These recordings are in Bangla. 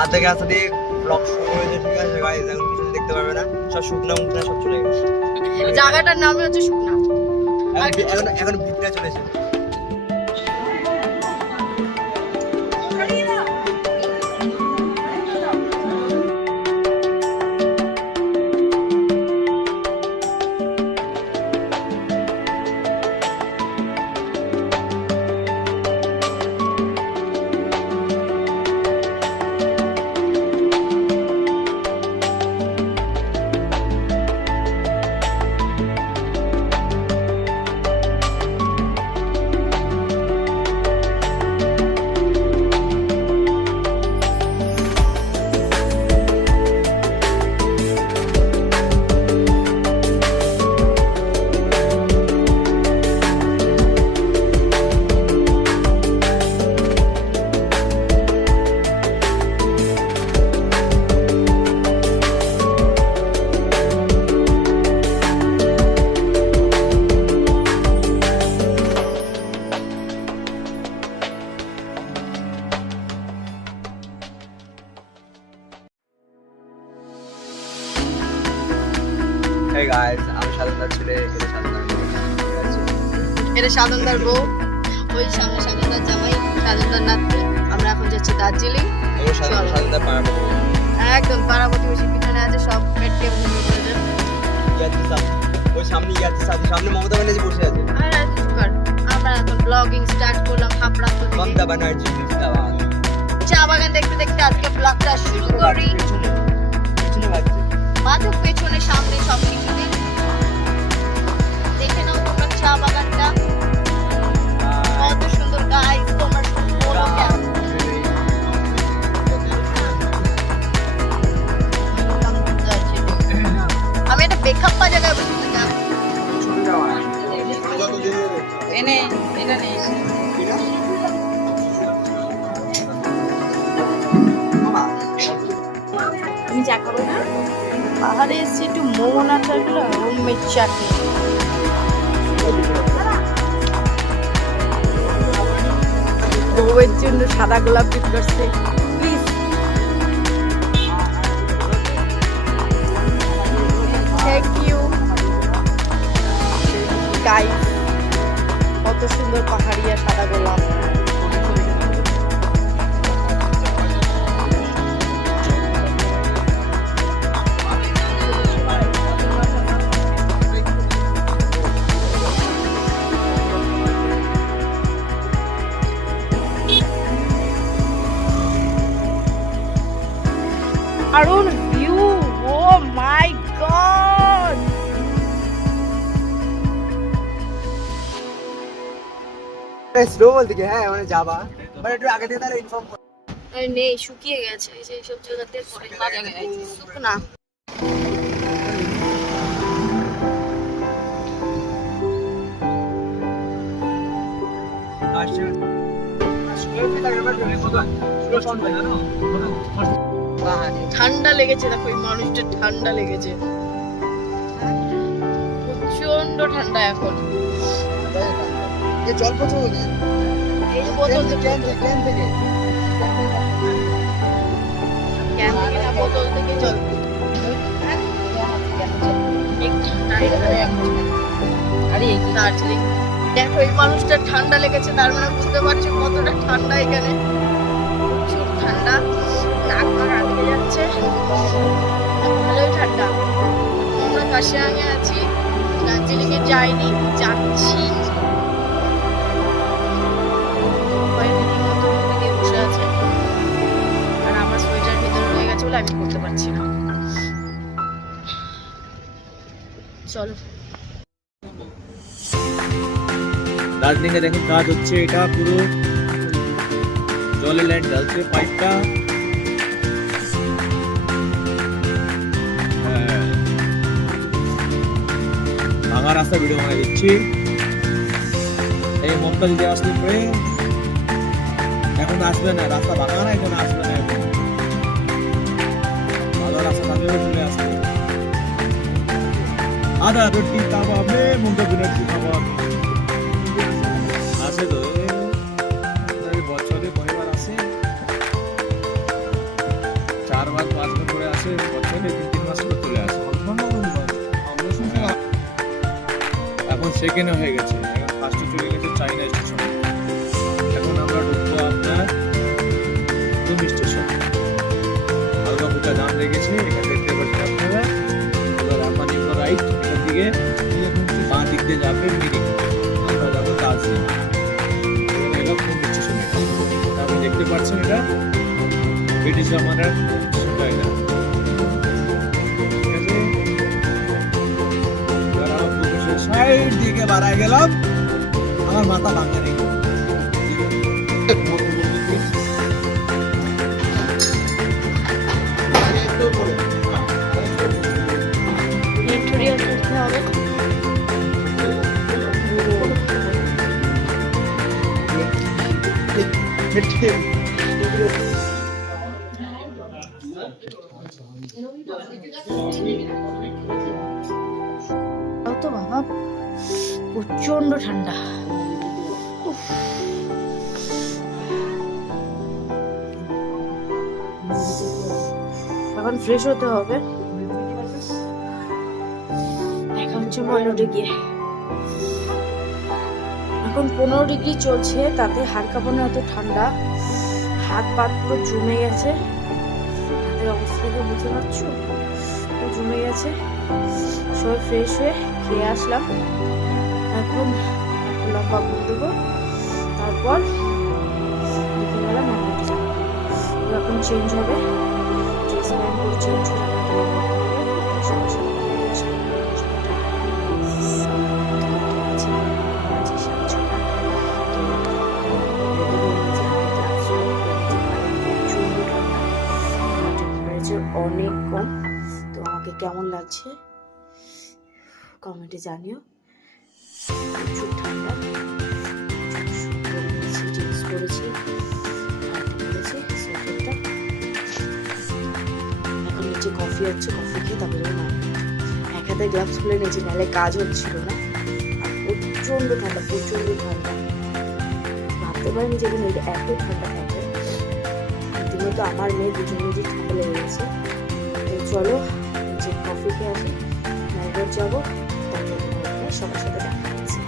রাত থেকে আসতে ব্লক শুরু হয়েছে, ঠিক আছে গাইস? এখন কিছু দেখতে পারবে না, সব শুকনা মুখনা সব চলে গেছে। জায়গাটার নাম হচ্ছে শুকনা। এখন ভিতরে চলেছে। Hey guys, আমি সাধনদার ছেলে, এটা সাধনদার বউ, ওই সামনে সাধনদার জামাই, সাধনদার নাতনি। আমরা এখন যাচ্ছি দার্জিলিং। সাধনদার পাড়াপতি, একদম পাড়া প্রতিবেশী পিছনে আছে, সব পেটকে ভূমি করে দেন। ওই সামনে সামনে মমতা ব্যানার্জি বসে আছে। আমরা এখন ব্লগিং স্টার্ট করলাম হাফ রাস্তা থেকে। মমতা ব্যানার্জি চা বাগান দেখতে দেখতে আজকে ব্লগটা শুরু করি। পিছনে বাজছে, বাজুক পেছনে সামনে সব কিছুতে। দেখে নাও তোমরা চা বাগানটা কত সুন্দর। গাইস তোমার বলো কেমন? আমি একটা বেখাপ্পা জায়গায় বসে থাকি। এনে এটা নেই। তুমি চা খাবো না? পাহাড়ে এসেছি একটু মোমো না থাকলে হোমমেড চাটনি। বউয়ের জন্য সাদা গোলাপ পিক করছে, প্লিজ। Thank you guys. কত সুন্দর পাহাড়িয়া সাদা গোলাপ। Arun view, oh my god! Slow বলতে কি, হ্যাঁ মানে যাবা, বাট একটু আগে থেকে তাহলে ইনফর্ম কর। আরে নেই, শুকিয়ে গেছে। এই যে সব জায়গাতে পরে বাজা গেছে শুকনা। ঠান্ডা লেগেছে, দেখো এই মানুষটা ঠান্ডা লেগেছে, প্রচন্ড ঠান্ডা এখন। জল প্রচুর, এই যে বোতল ক্যান থেকে ক্যান থেকে না বোতল থেকে জল। আরে এই দার্জিলিং দেখো, এই মানুষটা ঠান্ডা লেগেছে, তার মানে বুঝতে পারছো কতটা ঠান্ডা এখানে। প্রচুর ঠান্ডা, নাক নাক আটকে যাচ্ছে, ভালোই ঠান্ডা। আমরা কাশিয়াঙে আছি, দার্জিলিং এ যাইনি, যাচ্ছি। বসে আছে আর আমার সোয়েটার ভিতরে রয়ে গেছে বলে আমি করতে পারছি না। চলো দার্জিলিং এ দেখুন কাজ হচ্ছে, এটা পুরো জলের লাইন ঢালছে পাইপটা। ভাঙা রাস্তা ভিডিও বানিয়ে দিচ্ছি। এই মমতা দিদি আসলে পরে এখন আসবে না, রাস্তা ভাঙা না, এখন আসবে না। এখন ভালো রাস্তা থাকলে চলে আসবে। আদা রুটি কাবাব মমতা বিনার্জি খাবার আছে তো, এই বছরে পরিবার আছে। সেকেন্ডে হয়ে গেছে। এখন ফার্স্টে চলে গেছে চাইনা স্টেশন। এখন আমরা ঢুকবো আপনার তুমি স্টেশন। হালকা ফুলকা দাম লেগেছে, এখানে দেখতে পাচ্ছেন আপনারা। এবার আপনার নিম্ন রাইট, এখান থেকে বাঁ দিক দিয়ে যাবে মিরিক, আমরা যাবো দার্জিলিং। এলাম তুমি স্টেশনে। আপনি দেখতে পাচ্ছেন এটা ব্রিটিশ জামানার জায়গা। ঠিক আছে, এবার আমার প্রবেশের সাইড দিকে বাড়ায় গেলাম, আমার মাথা ভাঙা নেই। ভিক্টোরিয়া করতে হবে। তো বাবা প্রচন্ড ঠান্ডা। উফ। এখন ফ্রেশ হতে হবে। এখন হচ্ছে মলরোডে গিয়ে, এখন 15 ডিগ্রি চলছে, তাতে হাড় কাঁপানো এত ঠান্ডা, হাত পা পুরো জমে গেছে। হাতের অবস্থা দেখে বুঝতে পারছো, পুরো জমে গেছে। সবাই ফ্রেশ হয়ে খেয়ে আসলাম। এখন একটা লম্বা ঘুম দেবো, তারপর বিকেলবেলা মন্দিরে যাবো। এখন চেঞ্জ হবে, ড্রেস প্যান্ট করে চেঞ্জ করে একটা লম্বা অনেক কম। তো আমাকে কেমন লাগছে কমেন্টে জানিও। প্রচুর ঠান্ডা, জিন্স পরেছি, সোয়েটারটা। এখন নিচে কফি হচ্ছে, কফি খেয়ে তারপরে এক হাতে গ্লাভস খুলে নিয়েছি, নাহলে কাজ হচ্ছিল না। আর প্রচন্ড ঠান্ডা, প্রচন্ড ঠান্ডা, ভাবতে পারিনি যে এত ঠান্ডা থাকে। রীতিমতো আমার মেয়ে দুজনেরই ঠান্ডা লেগে গেছে। তো চলো যে কফি খেয়ে আসি, মলরোড যাবো, তারপর সবার সাথে দেখা হচ্ছে।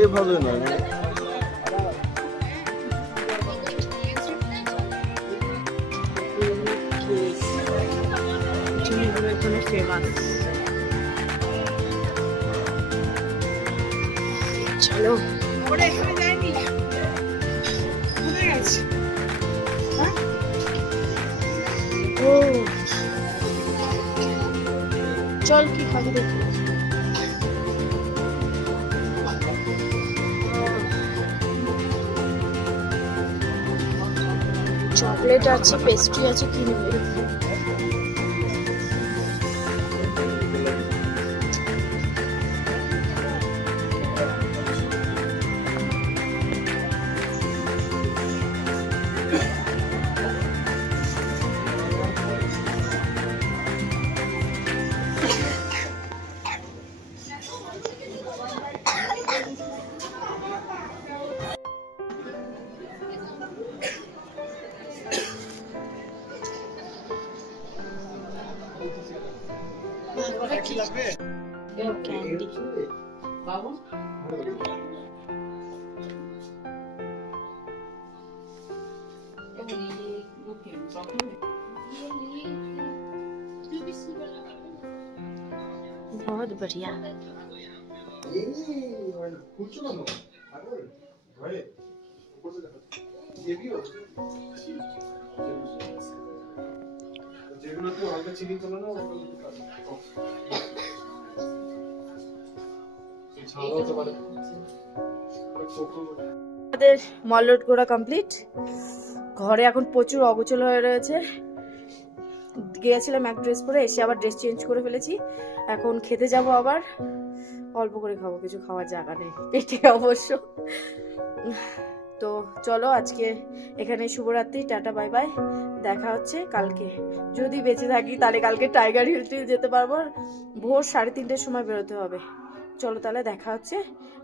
এভাবে না, ফেমাস। চলো চল কি খাবি দেখি। চকলেট আছে, পেস্ট্রি আছে, কি নেবে? ক্যান্ডি বাবু बहुत बढ़िया। আমাদের মল রোড ঘোরা কমপ্লিট। ঘরে এখন প্রচুর অগোছল হয়ে রয়েছে। গিয়েছিলাম এক ড্রেস পরে, এসে আবার ড্রেস চেঞ্জ করে ফেলেছি। এখন খেতে যাব, আবার অল্প করে খাবো, কিছু খাওয়ার জায়গা নেই পেটে অবশ্য। তো চলো আজকে এখানে শুভরাত্রি, টাটা বাই বাই। দেখা হচ্ছে কালকে, যদি বেঁচে থাকি তাহলে কালকে টাইগার হিল যেতে পারবো। ভোর 3:30টার সময় বেরোতে হবে। চলো তাহলে দেখা হচ্ছে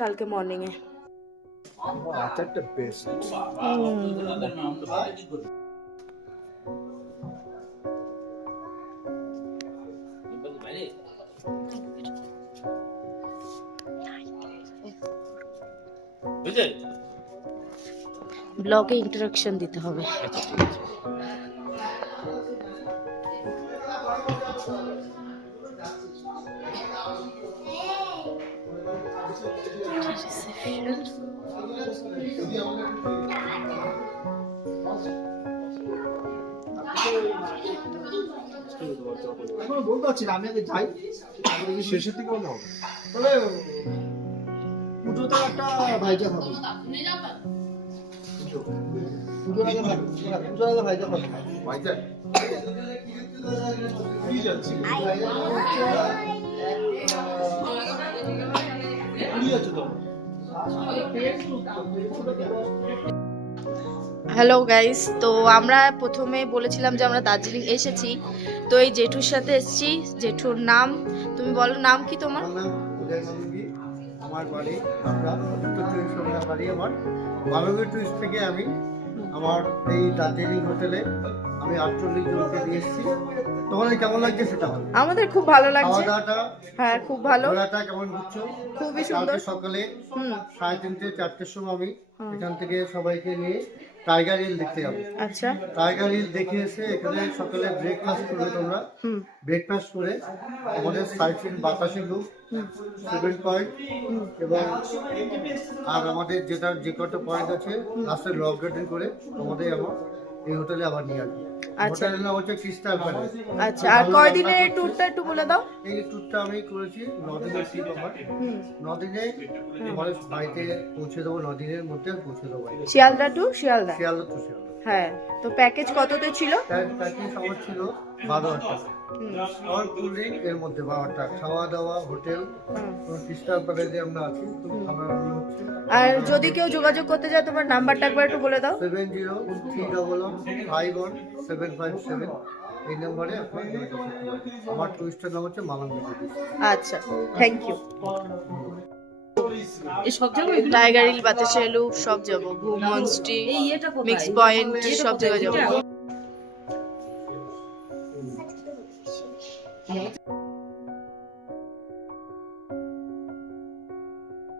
কালকে মর্নিংয়ে। আচারটা বেস্ট। ব্লগে ইন্টারাকশন দিতে হবে। বলতে পারছি না, আমি আগে যাই, শেষের দিকে হলে হবে। তবে পুজোতে একটা ভাইজা হবে, পুজোর আগে ভাইজা হবে। ভাইজা কি যাচ্ছে তো। হ্যালো গাইস, তো আমরা প্রথমে বলেছিলাম যে আমরা দার্জিলিং এসেছি, তো এই জেঠুর সাথে এসেছি। জেঠুর নাম তুমি বলো, নাম কি তোমার? আমার নাম উদয় মালবী, আমার বাড়ি আমরা উত্তর চব্বিশ পরগনা বাড়ি আমার। মালবী টুরিস্ট থেকে আমি আমার এই দার্জিলিং হোটেলে আমি 48 জনকে নিয়ে এসেছি। তোমাদের কেমন লাগছে সেটা বলো। আমাদের খুব ভালো লাগছে। খাওয়া দাওয়াটা, হ্যাঁ খুব ভালো, ঘোরাটা কেমন ঘুরছো? খুবই সুন্দর। কালকে সকালে 3:30 4টের সময় আমি হুম। এখান থেকে সবাইকে নিয়ে টাইগার হিল দেখতে যাবো। আচ্ছা। টাইগার হিল দেখে এসে এখানে সকালে ব্রেকফাস্ট করবে তোমরা। ব্রেকফাস্ট করে আমাদের সাইট সিন বাতাসি লুক, 7 পয়েন্ট এবং আর আমাদের যে কটা পয়েন্ট আছে রাস্তায় রক গার্ডেন করে আমাদের আমার এই হোটেলে আবার নিয়ে আসবে। আচ্ছা। হোটেলের নাম হচ্ছে ক্রিস্টাল প্যালেস। আচ্ছা, আর কয়দিনের এই ট্যুরটা একটু বলে দাও। এই ট্যুরটা আমি করেছি 9 দিনের ট্রিপ আমার। 9 দিনে আমাদের বাড়িতে পৌঁছে দেবো, 9 দিনের মধ্যে পৌঁছে দেবো। শিয়ালদা টু শিয়ালদা। শিয়ালদা টু শিয়ালদা। হ্যাঁ, তো প্যাকেজ কততে ছিল? প্যাকেজ আমার ছিল 12,000 টাকা। আর কোল্ড ড্রিঙ্ক এর মধ্যে 12 টাকা, খাওয়া দাওয়া হোটেল ক্রিস্টাল প্যালেসে আমরা আছি। তো খাবার হচ্ছে। আর যদি কেউ যোগাযোগ করতে চায় তোমার নাম্বারটা একবার একটু বলে দাও। 7031151757 এই নম্বরে আপনি যোগাযোগ করতে পারেন। আমার টুরিস্টের নাম হচ্ছে মালবী টুরিস্ট। আচ্ছা, thank you. Tiger Hill, Batasia Loop সব যাবো, ঘুম মনস্ট্রি, মিক্স পয়েন্ট সব জায়গায় যাবো।